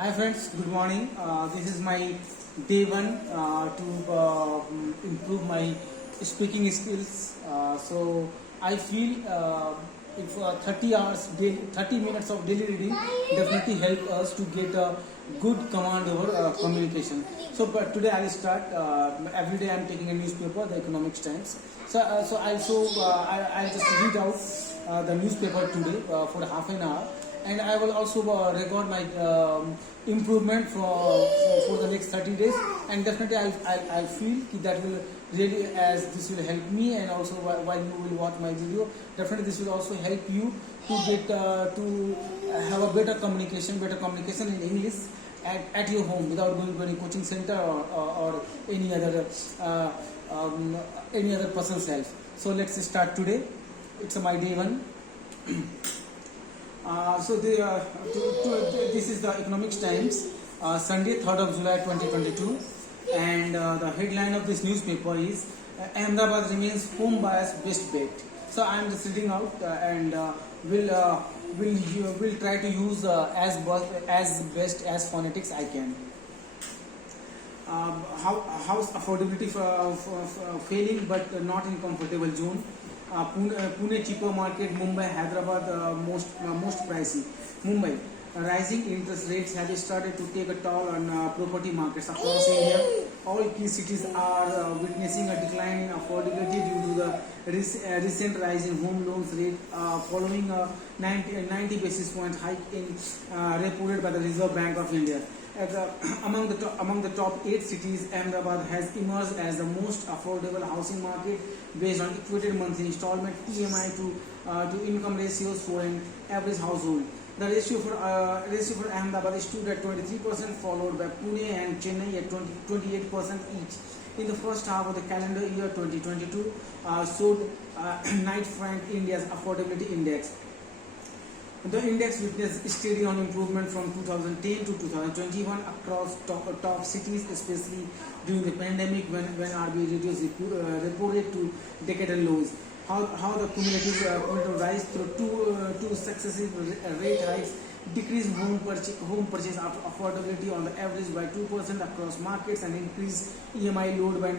Hi friends, good morning. This is my day one to improve my speaking skills. So I feel if 30 hours, 30 minutes of daily reading definitely help us to get a good command over communication. So but today I will start. Every day I am taking a newspaper, the Economics Times. So I'll just read out the newspaper today for half an hour, and I will also record my improvement for the next 30 days, and definitely I'll feel that will really, as this will help me, and also while you will watch my video, definitely this will also help you to get to have a better communication in English at your home without going to any coaching center or uh, any other person's help. So let's start today. It's my day one. This is the Economics Times, Sunday, 3rd of July 2022, and the headline of this newspaper is Ahmedabad remains home bias best bet. So I am just reading out and will try to use as best as phonetics I can. House affordability failing but not in comfortable zone. Pune cheaper market, Mumbai, Hyderabad most pricey. Mumbai, rising interest rates have started to take a toll on property markets across India. All key cities are witnessing a decline in affordability due to the recent rise in home loans rate following a 90 basis point hike in reported by the Reserve Bank of India. Among the top 8 cities, Ahmedabad has emerged as the most affordable housing market based on equated monthly installment (EMI) to income ratios for an average household. The ratio for Ahmedabad stood at 23%, followed by Pune and Chennai at 28% each. In the first half of the calendar year 2022, showed Knight Frank India's affordability index. The index witnessed steady on improvement from 2010 to 2021 across top cities, especially during the pandemic when RBI reduced repo rate to decadal lows. How the cumulative rise through two successive rate hikes decreased home purchase affordability on the average by 2% across markets and increased EMI load by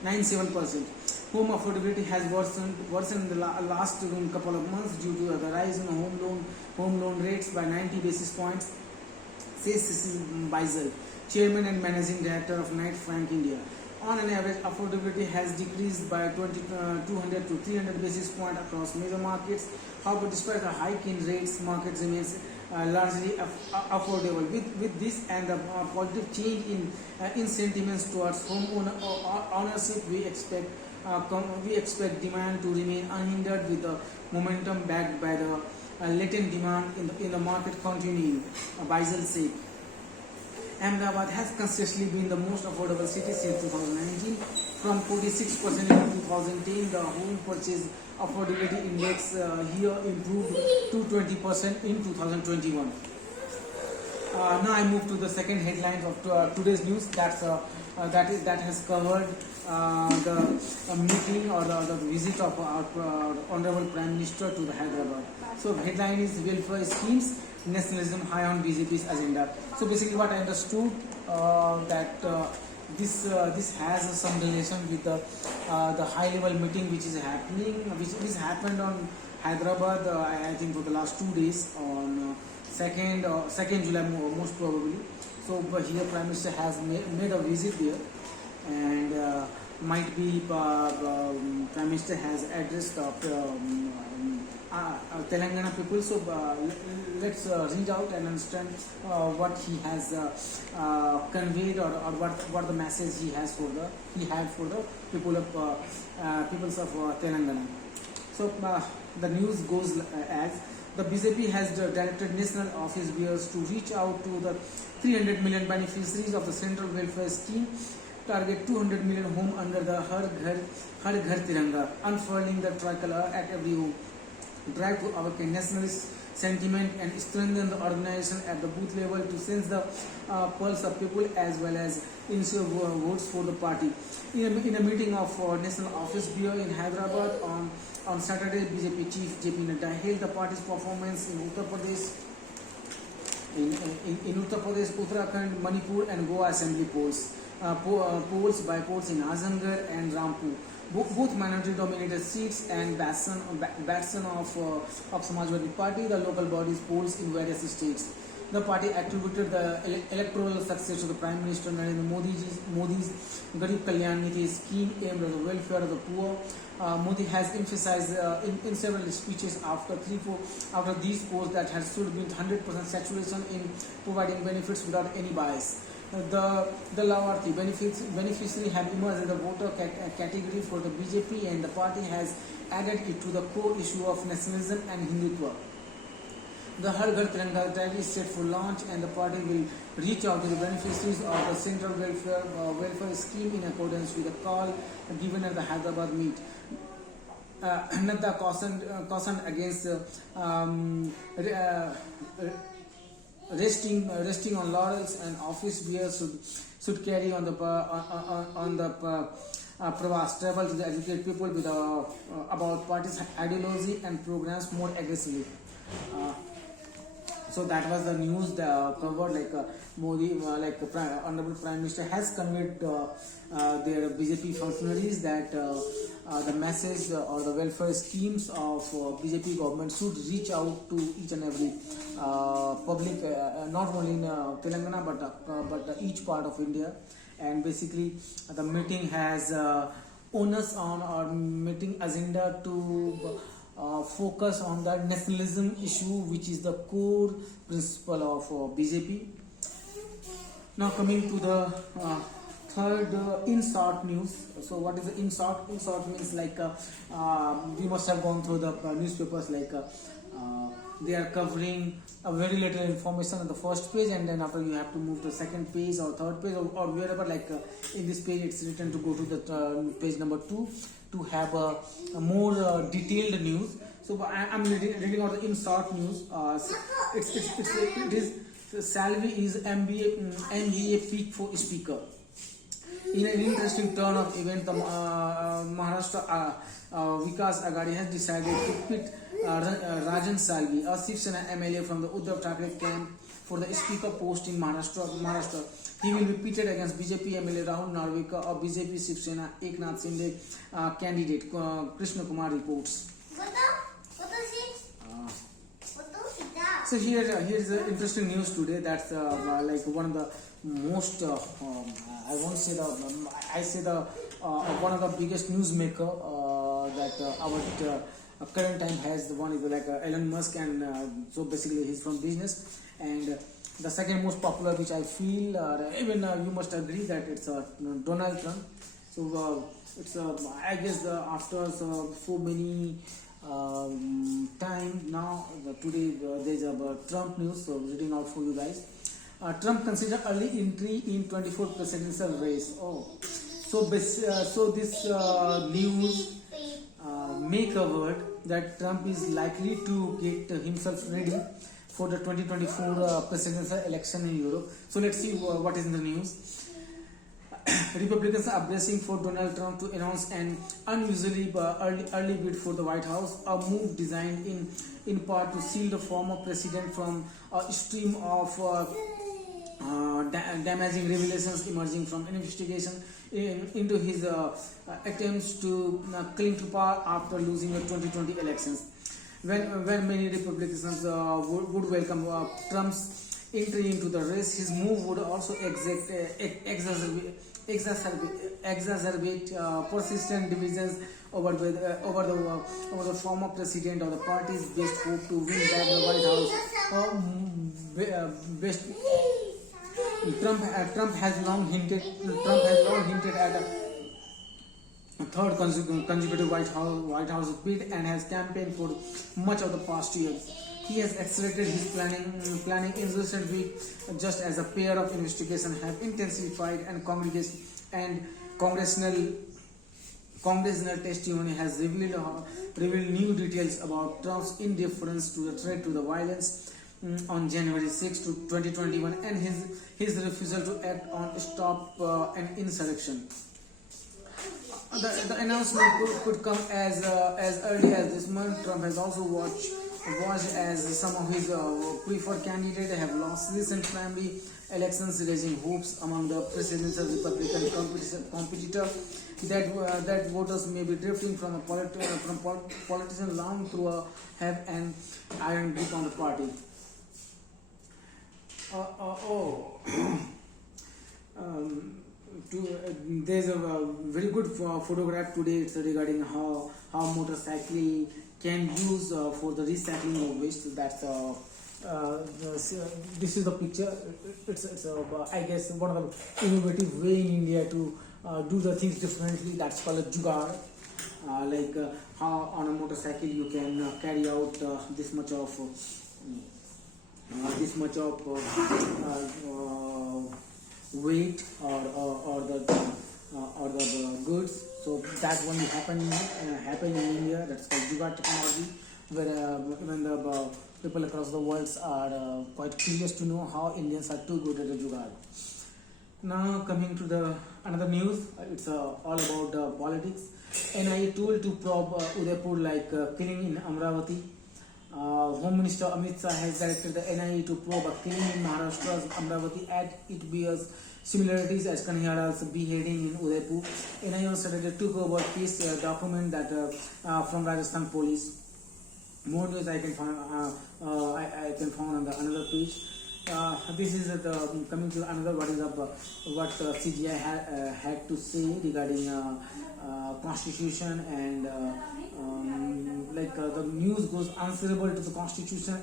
97%. Home affordability has worsened in the last couple of months due to the rise in home loan rates by 90 basis points, says Cecil Beisel, Chairman and Managing Director of Knight Frank India. On an average, affordability has decreased by 200 to 300 basis points across major markets. However, despite the hike in rates, market remains largely affordable. With this and the positive change in sentiments towards home ownership, we expect demand to remain unhindered, with the momentum backed by the latent demand in the market continuing. Beisel said. Ahmedabad has consistently been the most affordable city since 2019. From 46% in 2010, the home purchase affordability index here improved to 20% in 2021. Now I move to the second headline of today's news. That has covered the meeting or the visit of our Honorable Prime Minister to the Hyderabad. So the headline is welfare schemes, nationalism high on BJP's agenda. So basically, what I understood that this has some relation with the high level meeting which is happened on Hyderabad. I think for the last 2 days on 2nd July most probably. So here Prime Minister has made a visit there, and might be Prime Minister has addressed the Telangana people. So let's read out and understand what he has conveyed, or what the message he had for the peoples of Telangana. So the news goes as the BJP has directed national office bearers to reach out to the 300 million beneficiaries of the central welfare scheme, target 200 million home under the Har Ghar Tiranga, unfurling the tricolor at every home, drive to awaken nationalist sentiment and strengthen the organization at the booth level to sense the pulse of people as well as ensure votes for the party. In a meeting of National Office Bureau in Hyderabad on Saturday, BJP Chief JP Nadda hailed the party's performance in Uttar Pradesh In Uttar Pradesh, Uttarakhand, Manipur, and Goa assembly polls. Polls by polls in Azamgarh and Rampur. Both minority-dominated seats and bastion of Samajwadi Party, the local bodies polls in various states. The party attributed the electoral success to the Prime Minister Narendra Modi's Garib Kalyan Nidhi scheme aimed at the welfare of the poor. Modi has emphasized in several speeches after these polls that has should be 100% saturation in providing benefits without any bias. The Lavarthi beneficiary have emerged as the voter category for the BJP, and the party has added it to the core issue of nationalism and Hindutva. The Har Ghar Tiranga drive is set for launch, and the party will reach out to the beneficiaries of the Central Welfare Scheme in accordance with the call given at the Hyderabad meet. Nadda cautioned against resting on laurels, and office bearers should carry on the pravas travel to the educate people with about party's ideology and programs more aggressively. So that was the news covered, like Modi, Honorable Prime Minister has conveyed their BJP functionaries that the message or the welfare schemes of BJP government should reach out to each and every public, not only in Telangana but each part of India. And basically the meeting has onus on or meeting agenda to focus on the nationalism issue, which is the core principle of BJP. Now coming to the third in short news. So what is the in short? In short means like we must have gone through the newspapers, like they are covering a very little information on the first page, and then after you have to move to the second page or third page or wherever, like in this page it's written to go to the page number 2 to have a more detailed news. So I'm reading out the in short news. It is Salvi is MBA peak for speaker. In an interesting turn of event, the Maharashtra Vikas Aghadi has decided to pit Rajan Salvi, a Shiv Sena MLA from the Uddhav Thackeray camp, for the speaker post in Maharashtra. He will be pitted against BJP MLA Rahul Narvekar or BJP Shiv Sena Eknath Shinde candidate. Krishna Kumar reports. So here is the interesting news today. That's like one of the most I won't say the one of the biggest newsmaker that our current time has. The one is like Elon Musk, and so basically he's from business. And the second most popular, which I feel, even you must agree, that it's Donald Trump. So it's I guess after so many time now, today there's a Trump news, so reading out for you guys. Trump considered early entry in 24th presidential race. So this news may cover that Trump is likely to get himself ready for the 2024 presidential election in Europe. So let's see what is in the news. Republicans are bracing for Donald Trump to announce an unusually early bid for the White House, a move designed in part to shield the former president from a stream of damaging revelations emerging from an investigation into his attempts to cling to power after losing the 2020 elections. When many Republicans would welcome Trump's entry into the race, his move would also exacerbate persistent divisions over the former president of the party's best hope to win back the White House. Trump has long hinted at a third consecutive White House bid and has campaigned for much of the past year. He has accelerated his planning in recent weeks, just as a pair of investigations have intensified and congressional testimony has revealed new details about Trump's indifference to the threat to the violence on January 6, 2021, and his refusal to act on stop an insurrection. The announcement could come as early as this month. Trump has also watched as some of his preferred candidates have lost recent primary elections, raising hopes among the presidential Republican competitor that voters may be drifting from a politician long through have an iron grip on the party. Oh. um, there's a very good photograph today. It's regarding how motorcycle can use for the recycling of waste. That's this is the picture. It's I guess one of the innovative way in India to do the things differently. That's called a jugaad. How on a motorcycle you can carry out this much of weight or the goods. So that only happen in India. That's called jugaad technology, where even the people across the world are quite curious to know how Indians are too good at the jugaad. Now coming to the another news, it's all about politics. NIA told to probe Udaipur killing in Amravati. Home Minister Amit Shah has directed the NIA to probe a killing in Maharashtra's Amravati as it bears similarities as Kanhiyada's beheading in Udaipur. NIA Saturday took over case document that from Rajasthan police. More news I can find on the another page. This is coming to another what CGI had to say regarding constitution and the news goes answerable to the constitution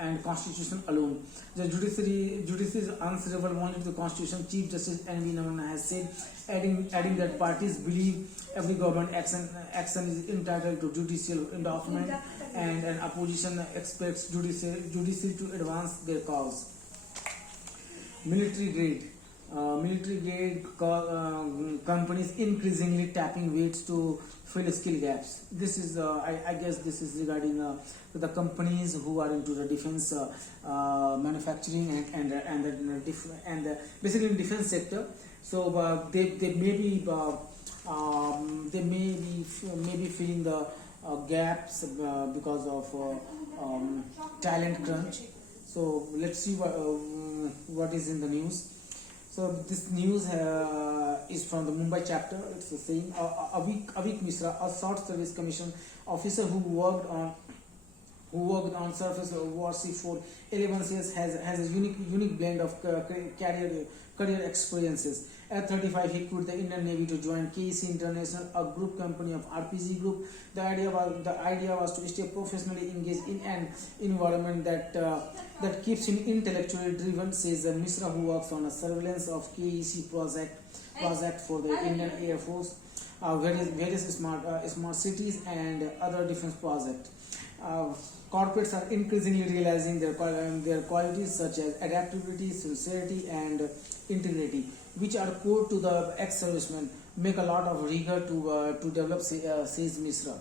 and constitution alone. The judiciary is answerable only to the constitution. Chief Justice N.V. Ramana has said, adding that parties believe every government action is entitled to judicial endorsement and an opposition expects judiciary to advance their cause. Military grade companies increasingly tapping weights to fill skill gaps. This is I guess this is regarding the companies who are into the defense manufacturing and basically in defense sector. So they may be filling the gaps because of talent crunch. So let's see what is in the news. So this news is from the Mumbai chapter. It's saying Avik Misra, a short service commission officer who worked on surface warship for 11 years, has a unique blend of career experiences. At 35, he quit the Indian Navy to join KEC International, a group company of RPG Group. The idea was to stay professionally engaged in an environment that keeps him intellectually driven, says Misra, who works on a surveillance of KEC project for the Indian Air Force, various smart cities and other defense projects. Corporates are increasingly realizing their qualities such as adaptability, sincerity, and integrity, which are core to the ex-servicemen, make a lot of rigor to develop, says Misra.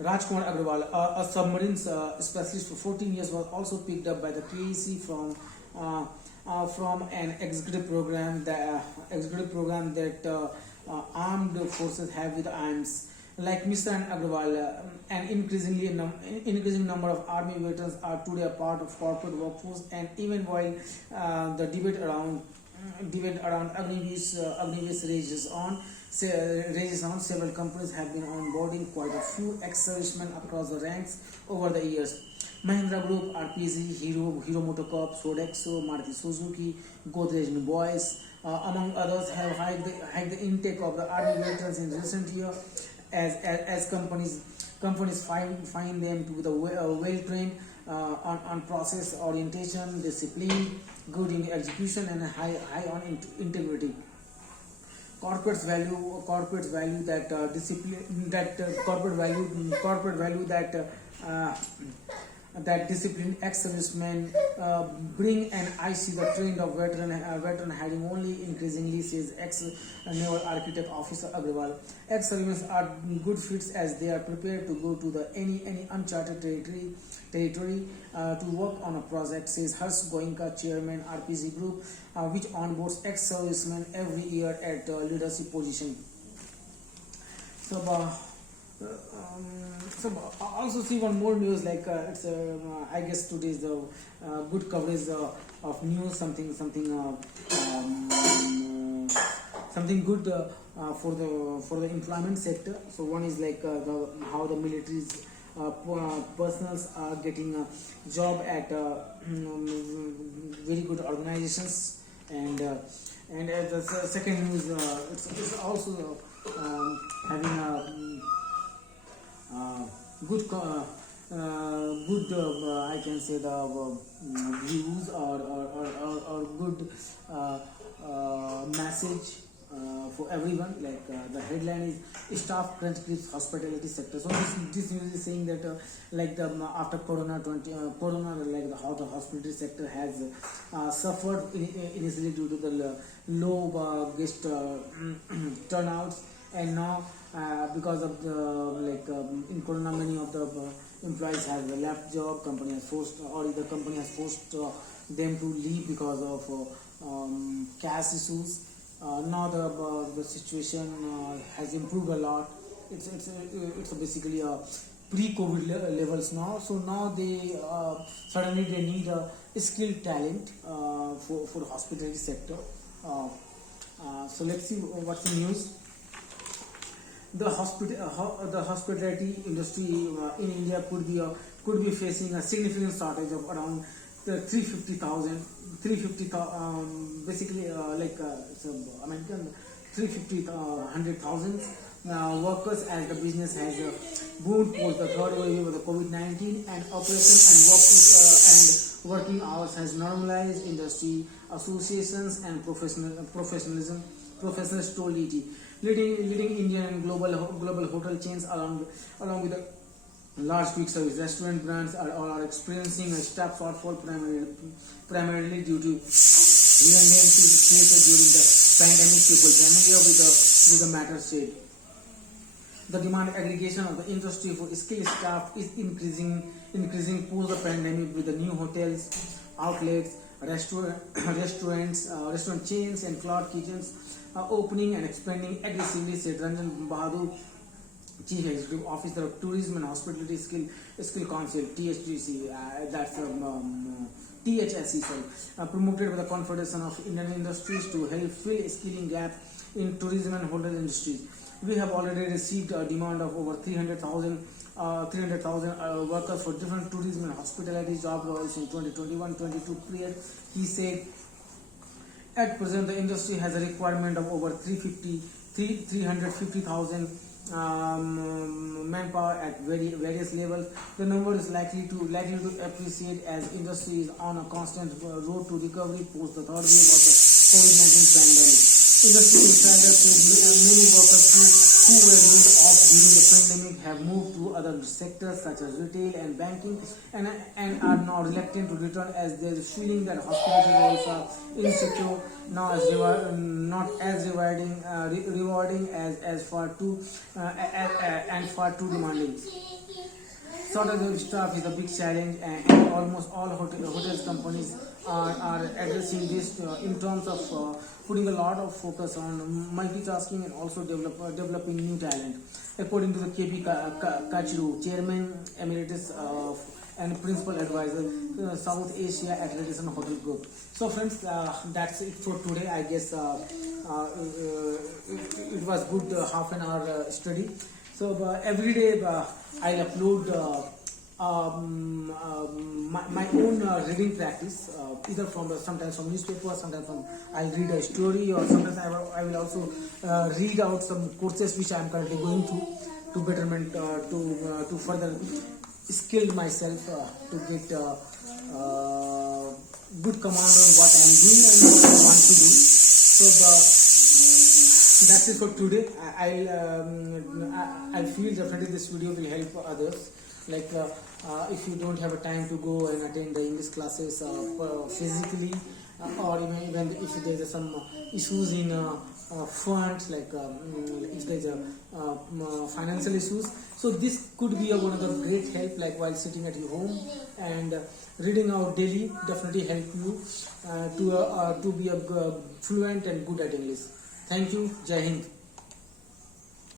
Rajkumar Agrawal, a submarines specialist for 14 years, was also picked up by the KEC from an executive program that armed forces have with arms. Like Mr. and Agrawal, an increasing number of army veterans are today a part of corporate workforce, and even while the debate around Agnivesh rages on, several companies have been onboarding quite a few ex-servicemen across the ranks over the years. Mahindra Group, RPG, Hero MotoCorp, Sodexo, Maruti Suzuki, Godrej New Boys, among others, have hiked the intake of the army veterans in recent years. As companies find them to be well trained on process orientation, discipline, good in execution, and high on integrity. Corporates value that discipline, that disciplined ex-servicemen bring, and I see the trend of veteran hiding only increasingly, says ex-naval architect officer Agrawal. Ex-servicemen are good fits as they are prepared to go to the any uncharted territory to work on a project, says Harsh Goenka, chairman RPG Group, which onboards ex-servicemen every year at leadership position. So So I also see one more news like it's I guess today is the good coverage of news, something good for the employment sector. So one is like the how the military's personals are getting a job at very good organizations, and the second news it's also having a good good I can say the views or good message for everyone. Like the headline is staff crunch grips hospitality sector. So this news is saying that like the after corona like how the hospitality sector has suffered initially due to the low guest turnouts, and now because of the in corona many of the employees have left job, company has forced or the company has forced them to leave because of cash issues. Now the situation has improved a lot. It's basically a pre-COVID levels now. So now they suddenly they need a skilled talent for the hospitality sector. So let's see what's the news. The hospitality industry in India could be facing a significant shortage of around 350,000 basically so American 100,000 workers as the business has boomed post the third wave of the COVID-19, and operation and working hours has normalized. Industry associations and professionals told ET. Leading Indian and global hotel chains along with the large quick service restaurant brands are experiencing a staff shortfall primarily due to redundancies created during the pandemic. People familiar with the matter said. The demand aggregation of the industry for skilled staff is increasing post the pandemic, with the new hotels, outlets, restaurant chains and cloud kitchens opening and expanding aggressively, said Ranjan Bahadur, Chief Executive Officer of Tourism and Hospitality Skill Council (THSC). THSC, promoted by the Confederation of Indian Industries to help fill skilling gap in tourism and hotel industries. We have already received a demand of over 300,000 workers for different tourism and hospitality job roles in 2021-22 period, he said. At present, the industry has a requirement of over 350,000 manpower at various levels. The number is likely to appreciate as industry is on a constant road to recovery post the third wave of the COVID-19 pandemic. Industry insiders said many workers who were laid off during the pandemic have moved to other sectors such as retail and banking, and are now reluctant to return as there is feeling that hospitality roles are insecure, not as rewarding as far too demanding. Shortage of staff is a big challenge, and almost all hotels companies are addressing this in terms of putting a lot of focus on multitasking and also developing new talent. According to the KP Kachiru, Chairman Emeritus and Principal Advisor, South Asia at Radisson Hotel Group. So friends, that's it for today. I guess it was good half an hour study. So every day I'll upload my own reading practice, either from sometimes from newspaper, sometimes from I'll read a story, or sometimes I will also read out some courses which I am currently going through to betterment to further skill myself to get good command on what I am doing and what I want to do. So that's it for today. I feel definitely this video will help others. Like if you don't have a time to go and attend the English classes physically, or even if there's some issues in funds, like if there's a financial issues, so this could be one of the great help, like while sitting at your home, and reading out daily definitely help you to be a fluent and good at English. Thank you. Jai Hind.